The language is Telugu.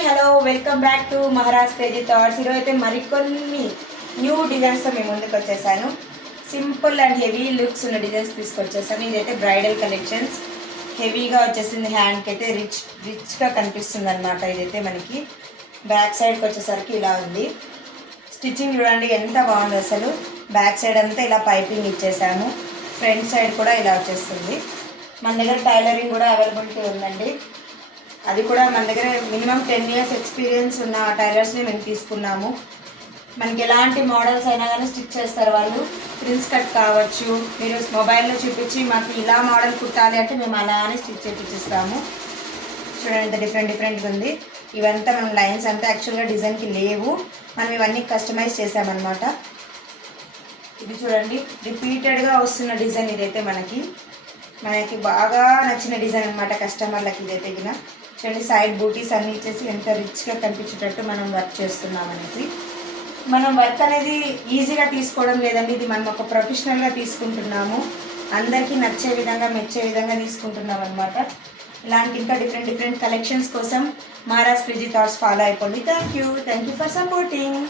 Hi hello welcome back to Maharaj crazy thoughts. ఈరోజు అయితే మరికొన్ని న్యూ డిజైన్స్తో మేము ముందుకు వచ్చేసాను. సింపుల్ అండ్ హెవీ లుక్స్ ఉన్న డిజైన్స్ తీసుకొచ్చేసాను. ఇదైతే బ్రైడల్ కలెక్షన్స్. హెవీగా వచ్చేసింది, హ్యాండ్కి అయితే రిచ్గా కనిపిస్తుంది అనమాట. ఇదైతే మనకి బ్యాక్ సైడ్కి వచ్చేసరికి ఇలా ఉంది. స్టిచ్చింగ్ చూడండి ఎంత బాగుంది అసలు. బ్యాక్ సైడ్ అంతా ఇలా పైపింగ్ ఇచ్చేసాము, ఫ్రంట్ సైడ్ కూడా ఇలా వచ్చేస్తుంది. మన దగ్గర టైలరింగ్ కూడా అవైలబిలిటీ ఉందండి. అది కూడా మన దగ్గర మినిమం 10 years ఎక్స్పీరియన్స్ ఉన్న టైలర్స్ని మేము తీసుకున్నాము. మనకి ఎలాంటి మోడల్స్ అయినా కానీ స్టిచ్ చేస్తారు వాళ్ళు. ప్రిన్స్ కట్ కావచ్చు, మీరు మొబైల్లో చూపించి మాకు ఇలా మోడల్ కుట్టాలి అంటే మేము అలానే స్టిచ్ చేయించిస్తాము. చూడండి ఎంత డిఫరెంట్గా ఉంది. ఇవంతా మనం లైన్స్ అంతా యాక్చువల్గా డిజైన్కి లేవు, మనం ఇవన్నీ కస్టమైజ్ చేసామన్నమాట. ఇది చూడండి రిపీటెడ్గా వస్తున్న డిజైన్. ఇదైతే మనకి బాగా నచ్చిన డిజైన్ అనమాట కస్టమర్లకి. ఇదైతే గిన చూడండి, సైడ్ బూటీస్ అన్నీ ఇచ్చేసి ఎంత రిచ్గా కనిపించేటట్టు మనం వర్క్ చేస్తున్నాం అనేసి. మనం వర్క్ అనేది ఈజీగా తీసుకోవడం లేదండి, ఇది మనం ఒక ప్రొఫెషనల్గా తీసుకుంటున్నాము. అందరికీ నచ్చే విధంగా మెచ్చే విధంగా తీసుకుంటున్నాం అనమాట. ఇలాంటి ఇంకా డిఫరెంట్ కలెక్షన్స్ కోసం మహారాజ్ క్రేజీ థాట్స్ ఫాలో అయిపోండి. Thank you for supporting.